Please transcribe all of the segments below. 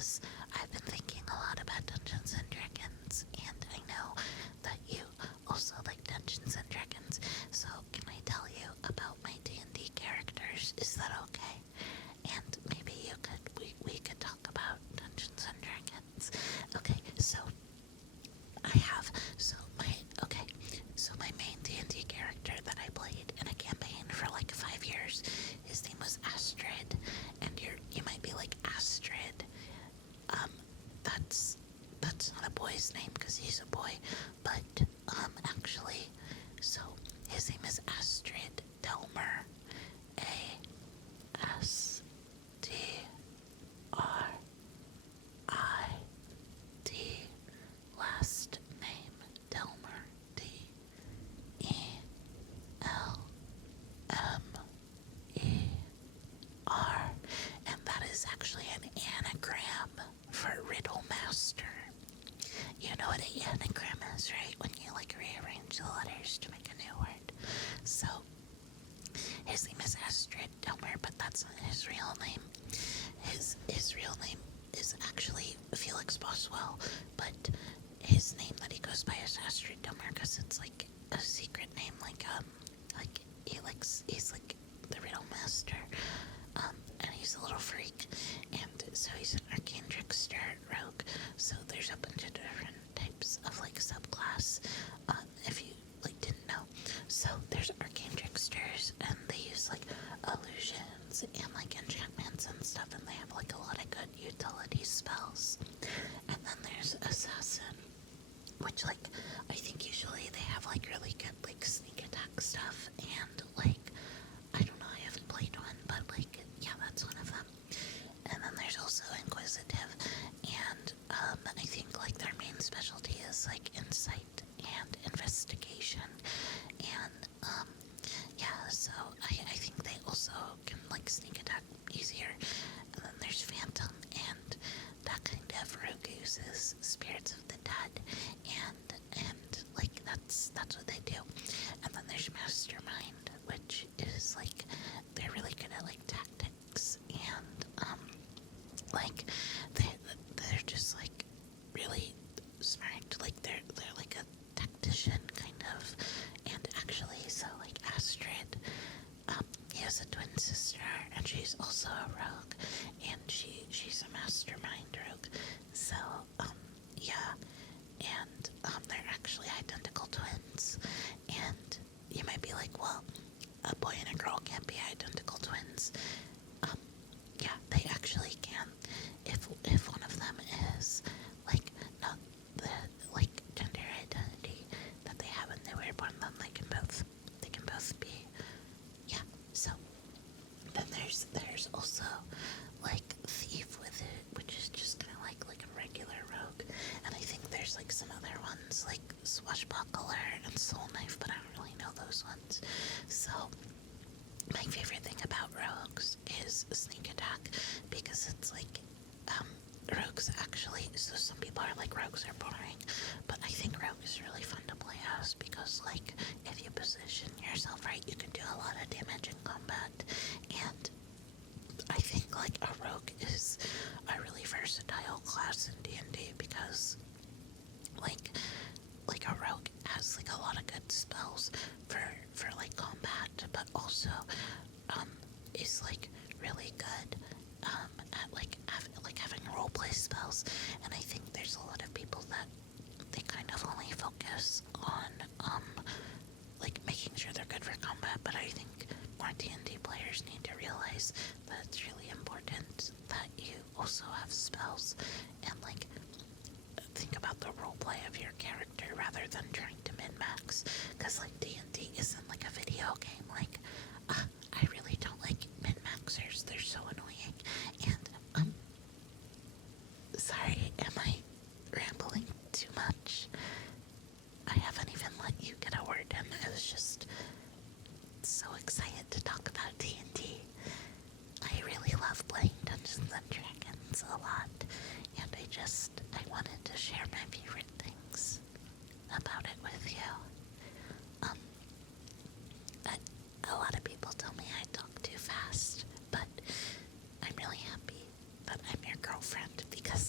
because I've been thinking a lot about Dungeons and Dragons, and I know that you also like Dungeons and Dragons. So can I tell you about my D&D characters? Is that okay? And maybe we could talk about Dungeons and Dragons. Okay, so my main D&D character that I played in a campaign for like 5 years, his name was Astrid, and you might be like, Astrid, that's not a boy's name because he's a boy, but actually, so his name is Astrid Delmer, Astrid, last name Delmer, Delmer, and that is actually an anagram for Riddle Master. You know what an anagram is, right? When you like rearrange the letters to make a new word. So his name is Astrid Delmer, but that's not his real name. His real name is actually Felix Boswell, but his name that he goes by is Astrid Delmer because it's like a secret name, like he's like the Riddle Master, and he's a little freak, and so he's an arcane trickster rogue. So there's a bunch of different types of like subclass, if you like didn't know. So there's arcane tricksters, and they use like illusions and like enchantments and stuff, and they have like a lot of good utility spells. And then there's assassin, which like I think usually they have like really good like sneak attack stuff, and like I don't know, I haven't played one, but like yeah, that's one of them. And then there's also inquisitive, and I think like their main specialty is like insight and investigation, and yeah, so I think they also can like sneak attack easier. And then there's phantom, and that kind of rogue uses spirits of the dead, and like that's what they do. And then there's mastermind, which is like they're really good at like tactics, and like they're just like really smart, like they're like a tactician kind of. And actually, so like Astrid, he has a twin sister, and she's also a rogue, and she's a mastermind rogue. So yeah, and they're actually identical twins. And you might be like, well, a boy and a girl can't be identical twins. Yeah, they actually can. If one of them is like not the like gender identity that they have when they were born, then they can both be. Yeah. So then there's also like thief with it, which is just kind of like a regular rogue. And I think there's like some other ones like swashbuckler and soul knife, but I don't really know those ones. So my favorite thing about rogues is sneak attack, because it's like rogues actually, so some people are like rogues are boring, but I think rogue is really fun to play as, because like if you position yourself right, you can do a lot of damage in combat. And I think like a rogue is a really versatile class in D&D, because like a rogue has like a lot of good spells for like combat, but also is like really good at like having roleplay spells. And I think there's a lot of people that they kind of only focus on like making sure they're good for combat, but I think more D&D players need to realize that it's really important that you also have spells, and like think about the roleplay of your character rather than trying to min-max, because like D&D isn't like a video game. Like I really don't like min-maxers, they're so annoying. And sorry, am I rambling too much? I haven't even let you get a word in. I was just so excited to talk about D&D. I really love playing Dungeons and Dragons a lot, and I wanted to share my favorite things about it with you. A lot of people tell me I talk too fast, but I'm really happy that I'm your girlfriend, because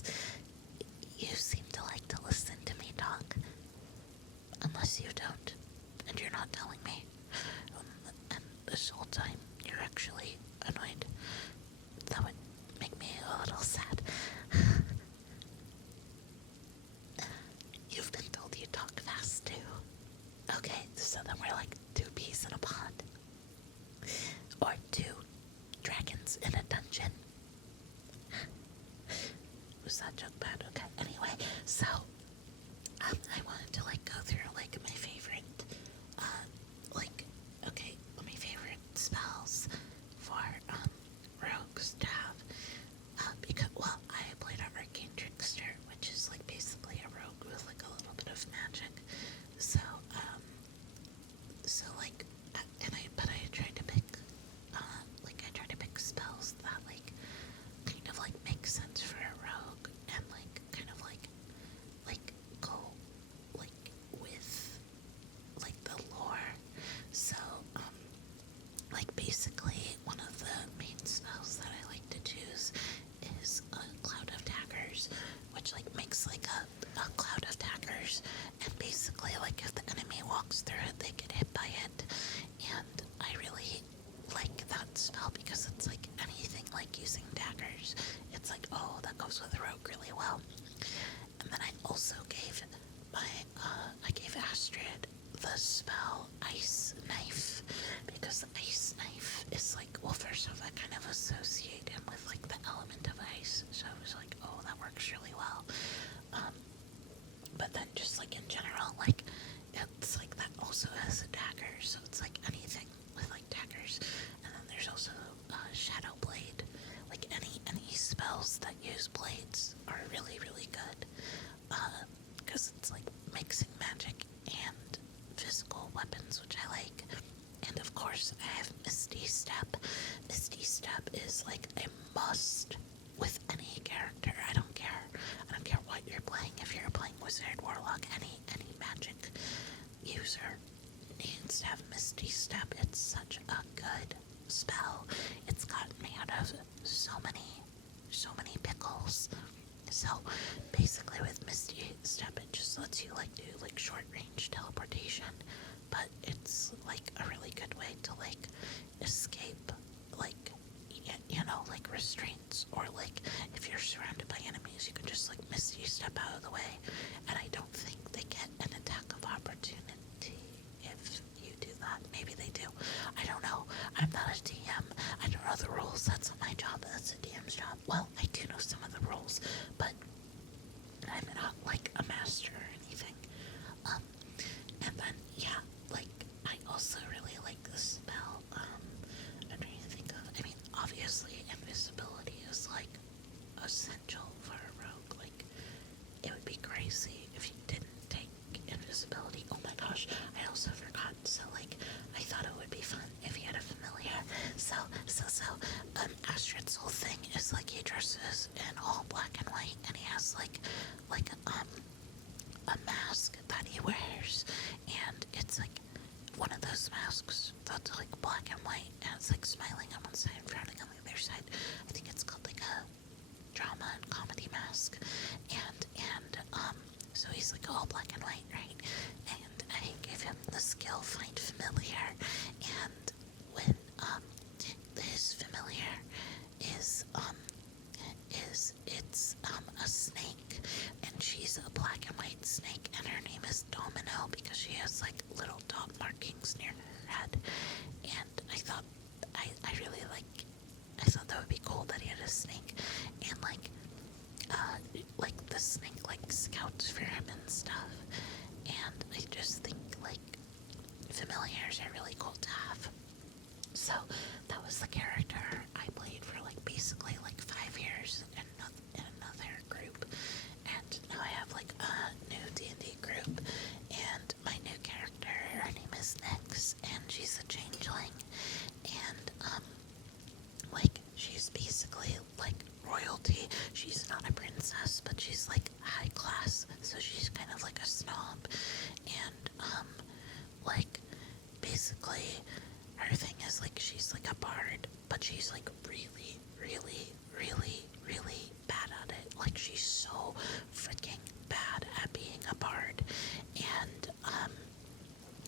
or 2 dragons in a dungeon. Was that joke bad? Okay. Anyway, so I wanted to like go through like my favorite, my favorite spells for rogues to have. Because I played an arcane trickster, which is like basically a rogue with like a little bit of magic. So I tried to pick, spells that like kind of like make sense for a rogue and like kind of like go like with like the lore. So basically one of the main spells that I like to choose is a cloud of daggers, which like makes like a cloud of daggers, and basically like if the enemy walks through it, they get hit by it. And I really like that spell because it's like anything like using daggers, it's like, oh, that goes with a rogue really well. And then I also gave Astrid the spell Ice Knife, because the Ice Knife is like, well, first off, I kind of associate him with like the element of ice, so I was like, oh, that works really well. But then just like in general, like it's like that also has a dagger, so it's like anything with like daggers. And then there's also Shadow Blade. Like any spells that use blades are really, really good, because it's like mixing magic and physical weapons, which I like. And of course I have Misty Step. Misty Step is like a must with any character. I don't care what you're playing. If you're playing wizard, warlock, any magic user needs to have Misty Step. It's such a good spell. It's gotten me out of so many pickles. So basically with Misty Step, it just lets you like do like short range teleportation, but it's like a really good way to like escape like like restraints, or like if you're surrounded by enemies, you can just like Misty Step out of the way, and I don't think they get an attack of opportunity if you do that. Maybe they do. I don't know. I'm not a DM. I don't know the rules. That's not my job. That's a DM's job. Well, I do know some of the rules, but I'm not like a master or anything. And then like I also really like the spell. I'm trying to think of. I mean, obviously, invisibility is like essential for a rogue. Like, it would be crazy if you didn't take invisibility. Oh my gosh, I also forgot. So like, I thought it would be fun if he had a familiar. So Astrid's whole thing is like he dresses in all black and white, and he has like a mask that he wears, and it's like one of those masks that's like black and white, and it's like smiling on one side and frowning on the other side. I think it's called like a drama and comedy mask, and so he's like all black and white, right? And I gave him the skill Find Familiar, and when his familiar is a snake, and she's a black and white snake, and her name is Domino because she has like little dot markings near her head. And I thought that would be cool that he had a snake, and like the snake like scouts for him and stuff. And I just think like familiars are really cool to have. So that was the character I played for like basically like 5 years in another group, and now I have like a new D&D group, and my new character, her name is Nyx, and she's a changeling, and like she's basically like royalty. She's not a princess, but she's like high class, so she's kind of like a snob, and like basically her thing is like she's like a bard, but she's like really, really, really, really bad at it. Like she's so freaking bad at being a bard, and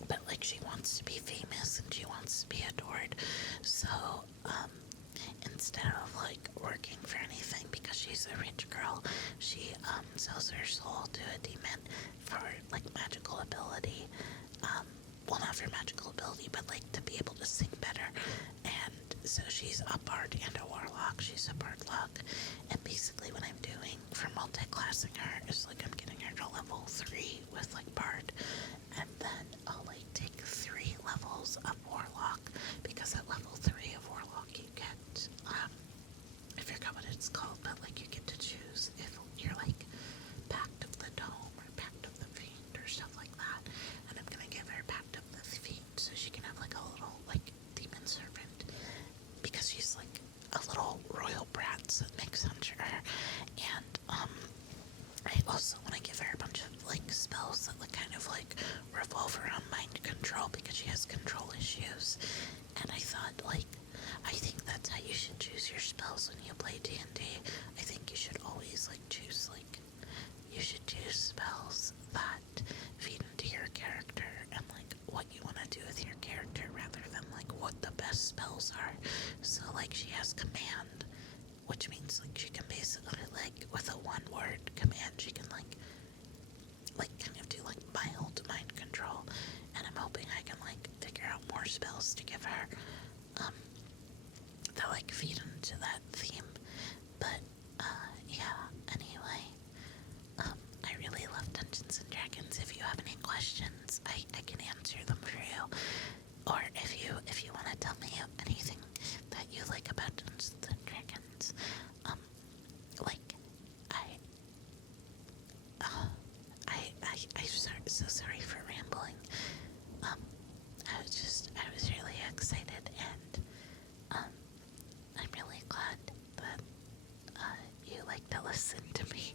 but like she wants to be famous and she wants to be adored. So instead of like working for anything, because she's a rich girl, she sells her soul to a demon for like magical ability. Well, not for magical ability, but like to be able to sing better. And so she's a bard and a warlock. She's a bard luck. And basically what I'm doing for multi-classing her is like I'm getting her to level 3 with like bard. And then I'll like take 3 levels of warlock, because at level 3 of warlock you get, I forgot what it's called, but like you get to choose if you're like Pact of the Dome or Pact of the Fiend or stuff like that. And I'm gonna give her Pact of the Fiend so she can have like a little like demon servant, because she's like a little royal brat, so it makes sense for her. And I also want to give her a bunch of like spells that like kind of like revolve around mind control, because she has control issues. And I thought like, I think that's how you should choose your spells when you play D&D. I think you should always like choose like, you should choose spells that feed into your character and like what you want to do with your character, rather than like what the best spells are. So like she has command, which means like she can basically like with a 1-word command she can like kind of do like mild mind control. And I'm hoping I can like figure out more spells to give her that like feed into that theme. But yeah, anyway, I really love Dungeons and Dragons. If you have any questions, I can answer them for you. Or if you want to tell me anything that you like about Dungeons and Dragons, like I'm so sorry for rambling. I was really excited, and I'm really glad that you like to listen to me.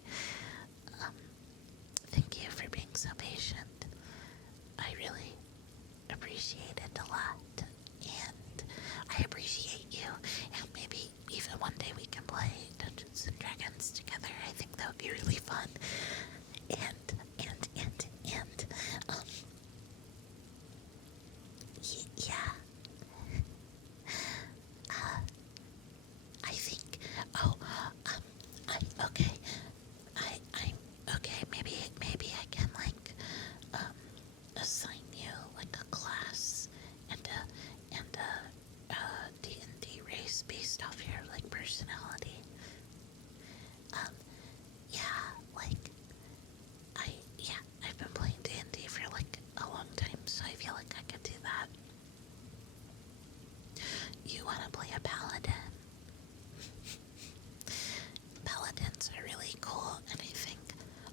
Thank you for being so patient. I really appreciate it a lot, and I appreciate you, and maybe even one day we can play Dungeons and Dragons together. I think that would be really fun. And yeah, I think, I'm okay. I'm okay. Maybe I can like, assign you like a class and a D&D race based off your like personality. Yeah, like, I've been playing D&D for like a long time, so I feel like I could do that. You wanna play a paladin? Paladins are really cool, and I think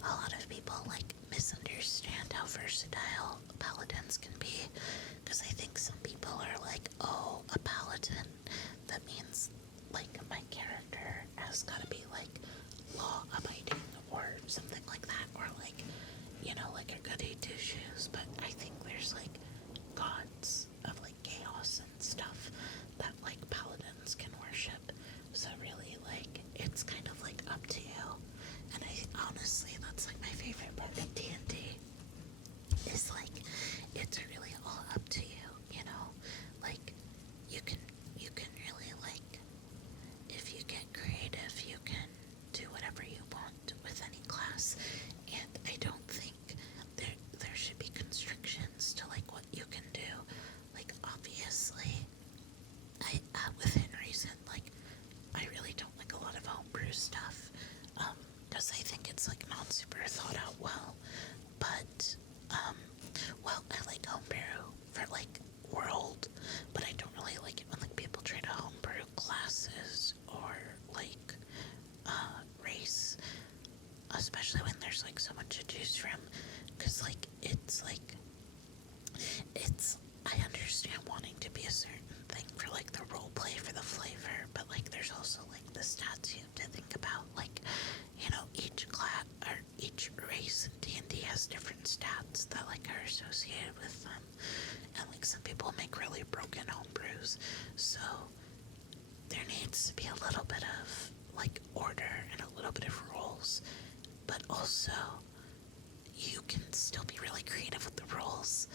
a lot of people like misunderstand how versatile paladins can be, because I think some people are like, oh, a paladin, that means like my character has gotta be like law abiding or something like that, or like, you know, like a goody two shoes. But I think there's like gods of like chaos and stuff that like paladins can worship. So really, like, it's kind of like up to you. And I honestly, that's like my favorite part of D&D, is like, it's really all up to you, you know? Like, you can really like, if you get creative, you can do whatever you want with any class. And I don't think there should be constrictions to like what you can do. Like, obviously, within reason, like, I really don't like a lot of homebrew stuff, because I think it's like not super thought out well. But well, I like homebrew for like world, but I don't really like it when like people try to homebrew classes or like race, especially when there's like so much to choose from. Because like it's I understand wanting to be a certain thing for like the role play, for the flavor, but like there's also like the stats you have to think about. Like, you know, each class or each race in D&D has different stats that like are associated with them, and like some people make really broken homebrews, so there needs to be a little bit of like order and a little bit of rules, but also you can still be really creative with the rules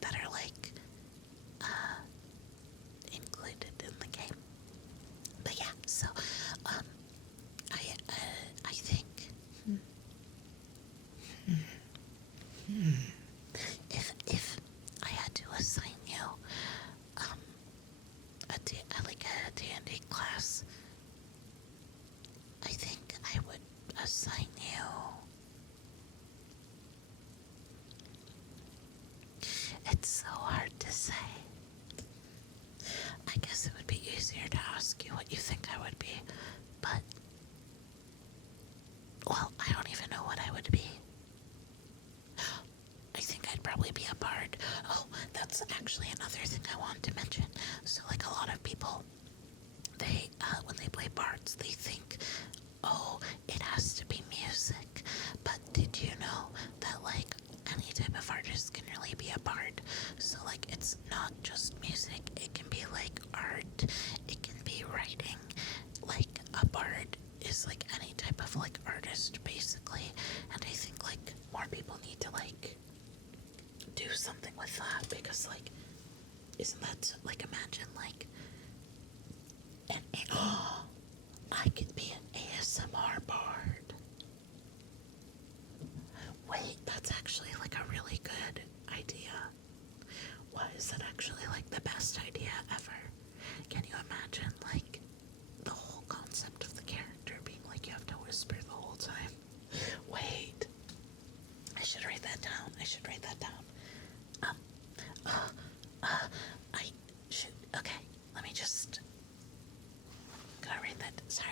that are like included in the game. But yeah, so I think if I had to assign you type of like artist basically, and I think like more people need to like do something with that because like isn't that like imagine like an oh I could be an ASMR bard. Wait, that's actually like a really good idea. Why is that actually like the best idea ever? Can you imagine like the whole concept of the character being like you have to whisper the whole time? Wait, I should write that down. I should write that down. I should. Okay, let me just. Gotta write that. Sorry.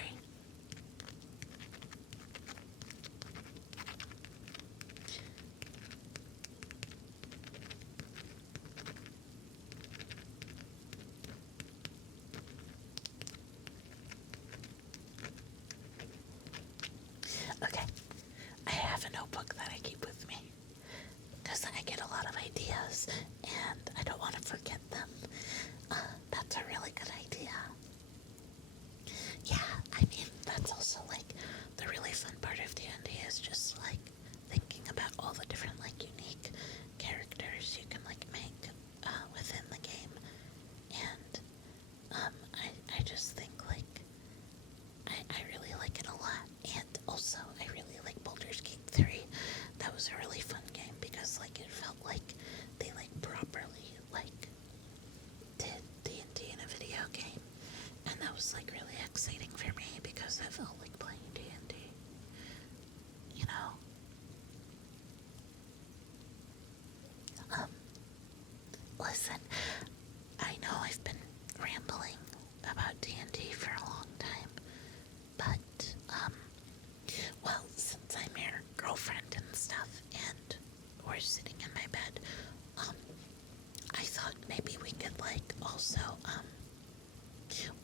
Okay, I have a notebook that I keep with me because I get a lot of ideas and I don't want to forget them. That's a really good idea. Yeah, I mean, that's also like the really fun part of D&D is just like thinking about all the different like unique characters you can like make within the game. And I just think like I really like it a lot. And also I really like Baldur's Gate 3. That was a really fun game because like it felt like they like properly like did D&D in a video game. And that was like really exciting for me because I felt like playing D&D. You know? Listen, I know I've been rambling about D&D for a long time, but, well, since I'm your girlfriend and stuff, and we're sitting in my bed, I thought maybe we could, like, also,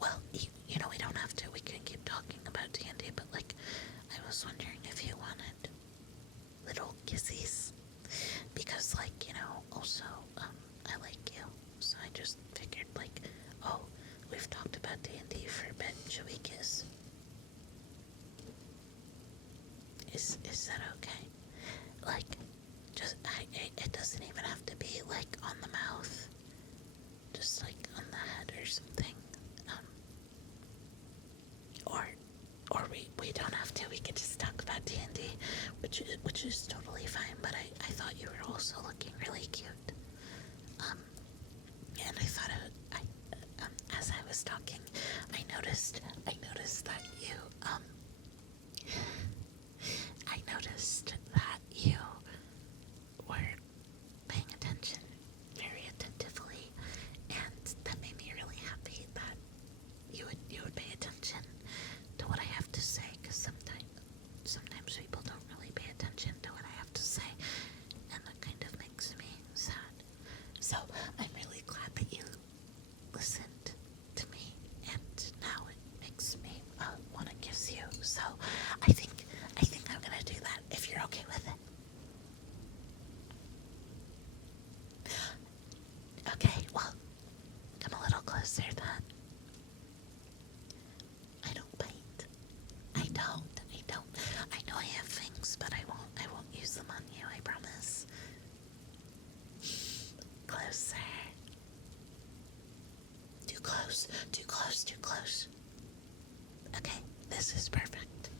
well, you know, we don't have to, we can keep talking about D&D, but, like, I was wondering if you wanted little kissies, because, like, you know, also, I like you, so I just figured, like, oh, we've talked about D&D for a bit, should we kiss? Is that okay? Like, just, it doesn't even have to be, like, on the mouth, just, like, on the head or something, or we don't have to, we could just talk about D&D, which is totally fine, but I thought you were also looking really cute, and I thought as I was talking, I noticed that you, were paying attention very attentively, and that made me really happy that you would pay attention to what I have to say, because sometimes people don't really pay attention to what I have to say, and that kind of makes me sad. So I'm really glad that you listened to me, and now it makes me want to kiss you. So I think I'm gonna do that if you're okay with it. Okay, well, come a little closer then. I don't bite. I don't. I know I have fangs, but I won't use them on you, I promise. Closer. Too close. Okay, this is perfect.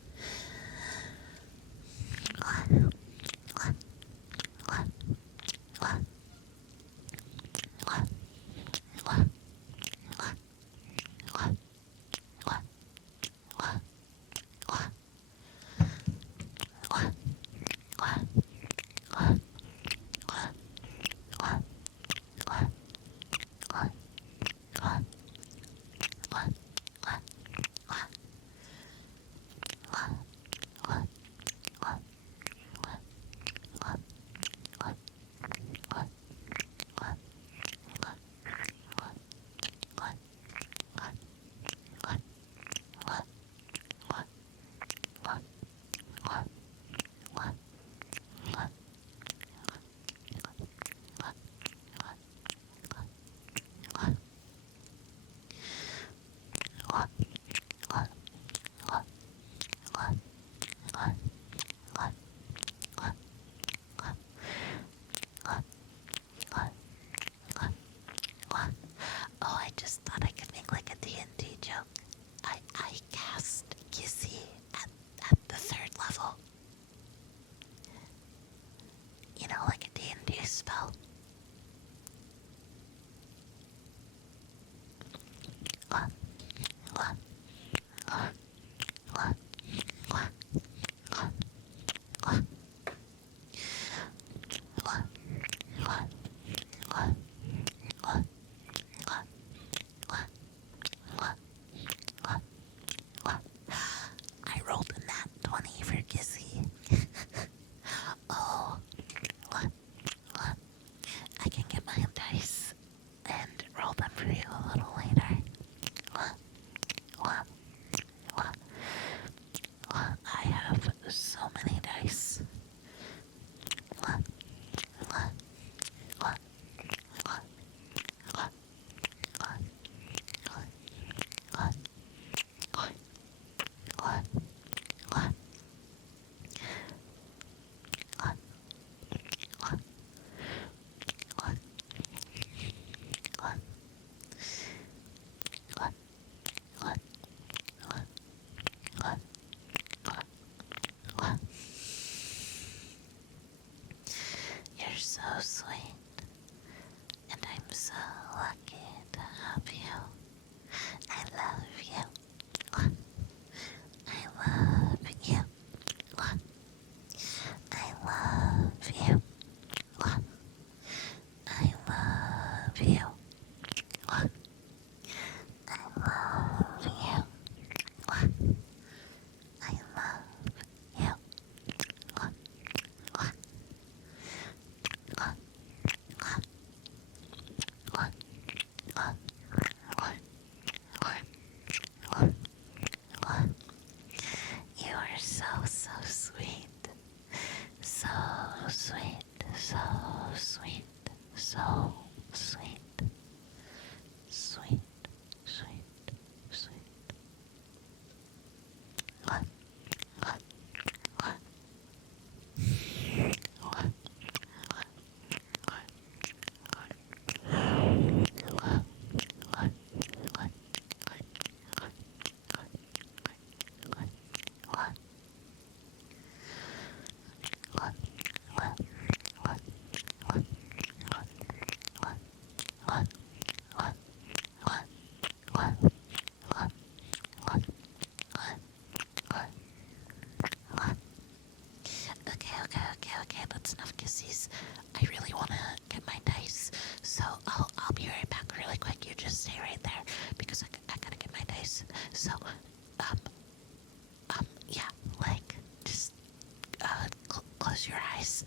close your eyes.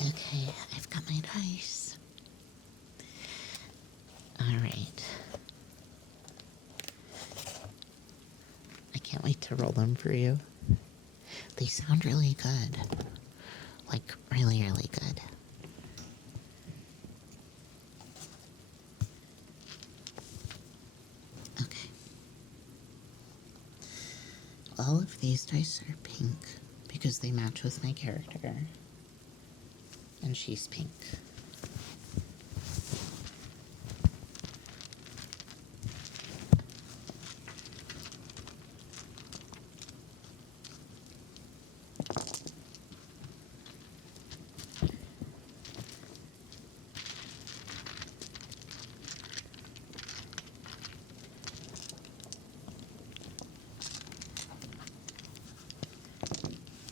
Okay, I've got my dice. Alright. I can't wait to roll them for you. They sound really good. Like, really, really good. Okay. All of these dice are pink because they match with my character. And she's pink.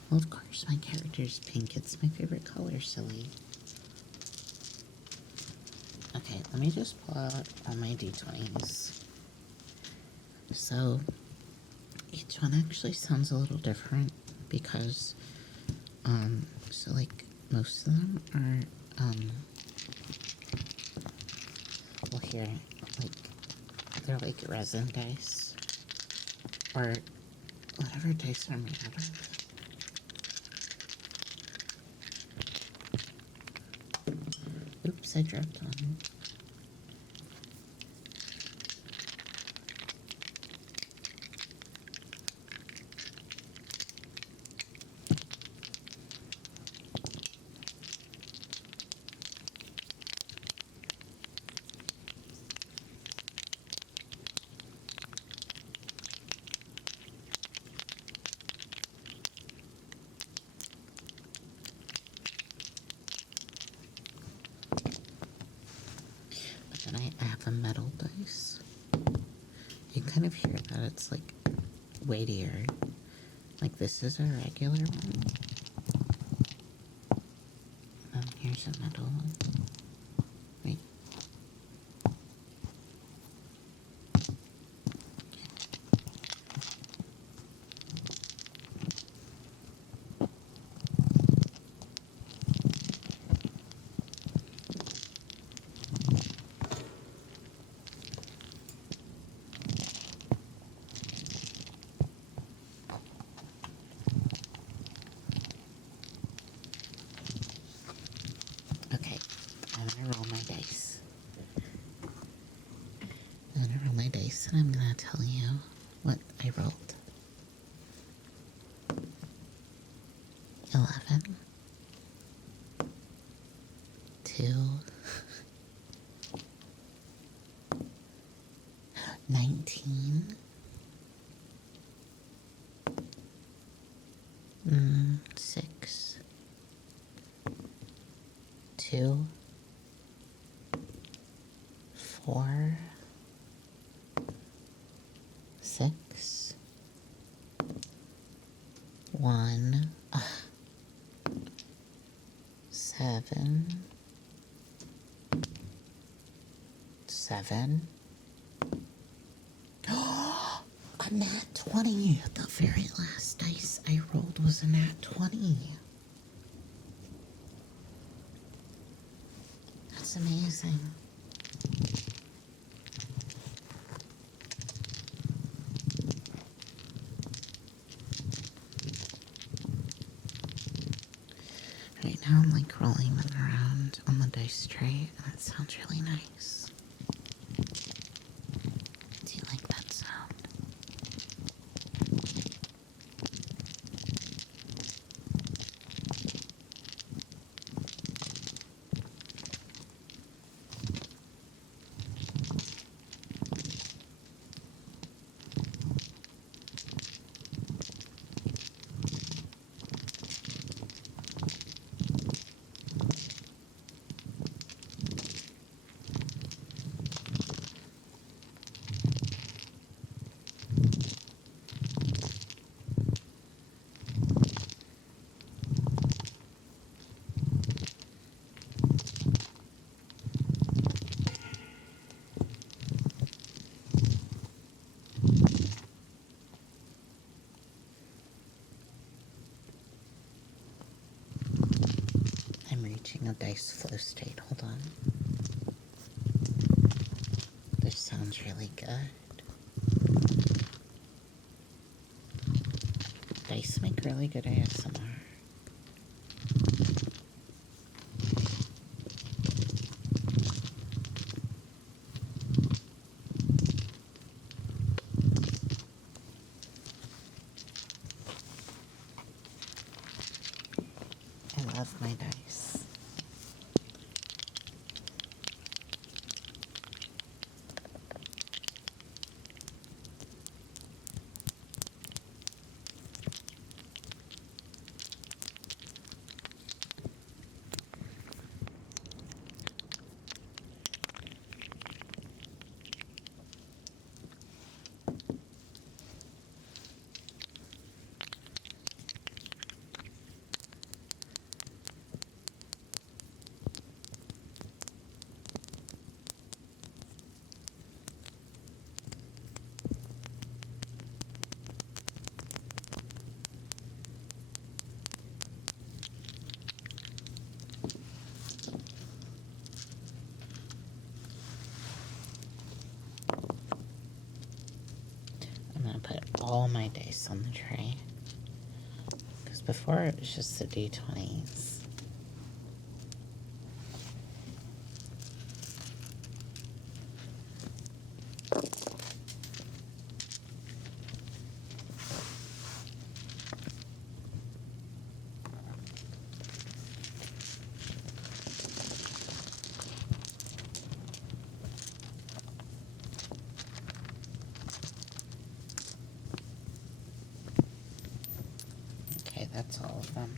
Well, of course, my character's pink. It's my favorite color, silly. Okay, let me just pull out all my d20s. So, each one actually sounds a little different because, so like, most of them are, well here, like, they're like resin dice, or whatever dice are made out of. Oops, I dropped one. But then I have a metal dice. You kind of hear that it's like weightier. Like this is a regular one. Here's a metal one. Wait. Okay, I'm gonna roll my dice. I'm gonna roll my dice and I'm gonna tell you what I rolled. 11. 2. 19. 6. 2. 4. 6. 1. 7. 7. A nat 20. The very last dice I rolled was a nat 20. That's amazing. Right now I'm like rolling them around on the dice tray and it sounds really nice. Do you like that sound? a dice flow state. Hold on. This sounds really good. Dice make really good ASMR. I love my dice. I'm gonna put all my dice on the tray. Because before it was just the D20s. Okay, that's all of them.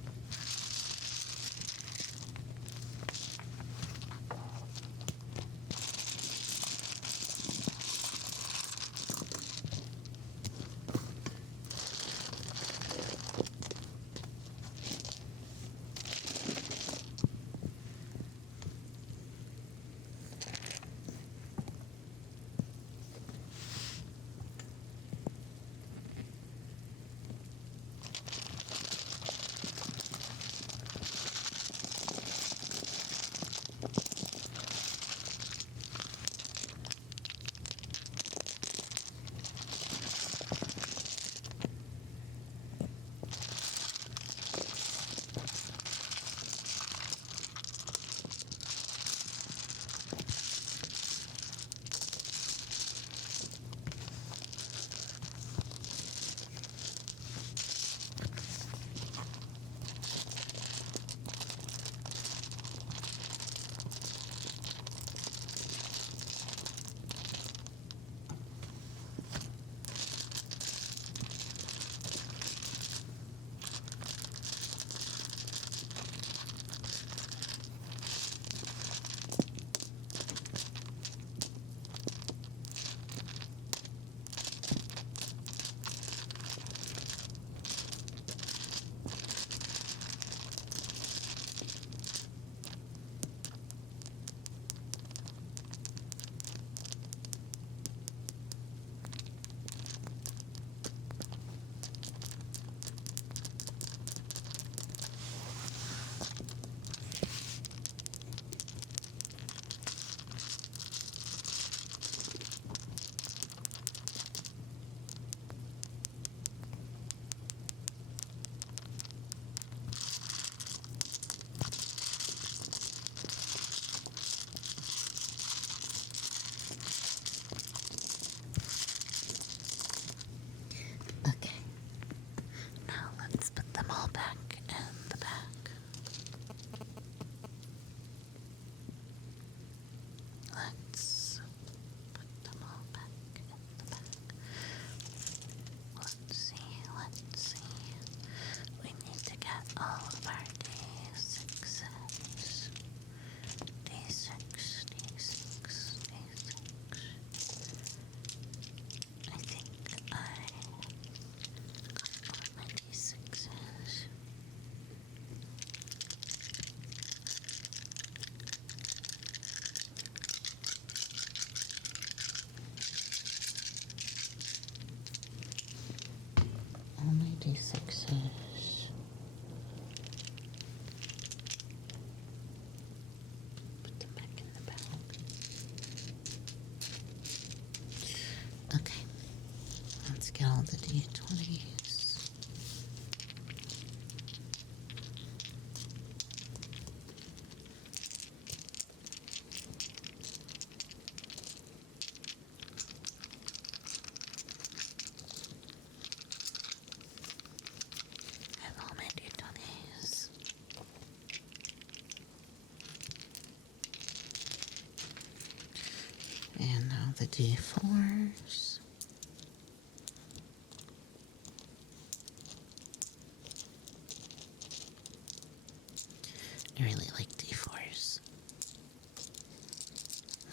Okay. Now let's put them all back in the bag. Let's put them all back in the bag. Let's see. We need to get all of our D6s. D6. I think I got all my D6s. All my D6s. get all the d20s. I have all my d20s. And now the d4s. I really like d4s.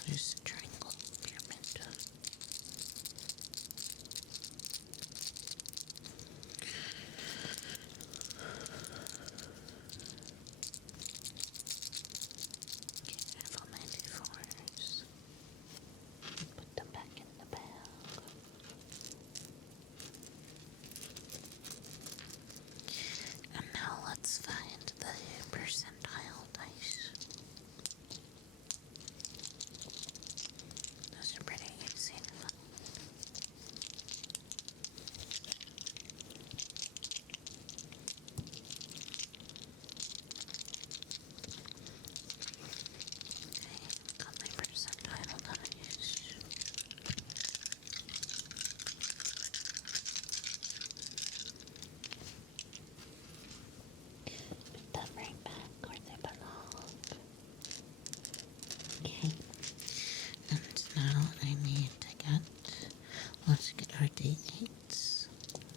There's a triangle pyramid. Okay, I have all my d4s. Put them back in the bag. And now let's find the percentile dice. Those are pretty easy to find. Okay, got my percentile dice. Put them right back where they belong. Okay. And now I need to get, let's get our D8s.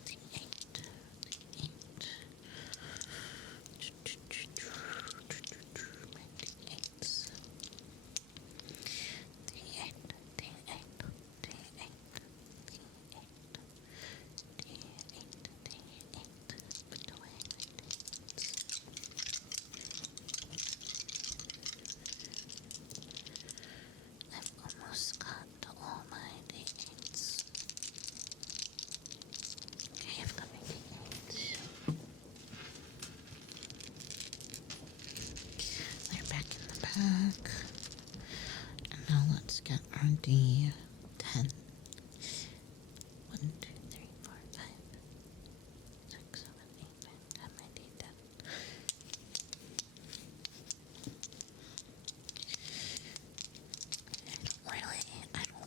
D8, D8. My D8s. D8, D8, D8, D8, D8, D8. Put away my D8s. I've almost got to all my D8s. Okay, I've got my D8s. They're back in the bag. And now let's get our D10. 1, 2, 3, 4, 5, 6, 7, 8, 9, 10. My D10.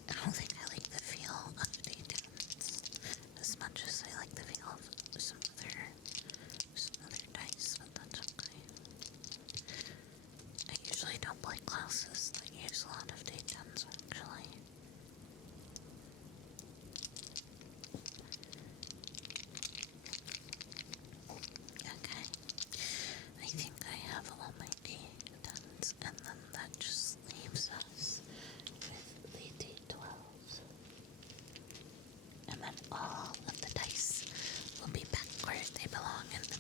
I don't think I like the feel of D10s as much as I like the feel of some other dice, but that's okay. I usually don't play classes that use a lot of D10s actually. Okay. I think I have all my D10s, and then that just leaves us with the D12s. And then all of the dice will be back where they belong in the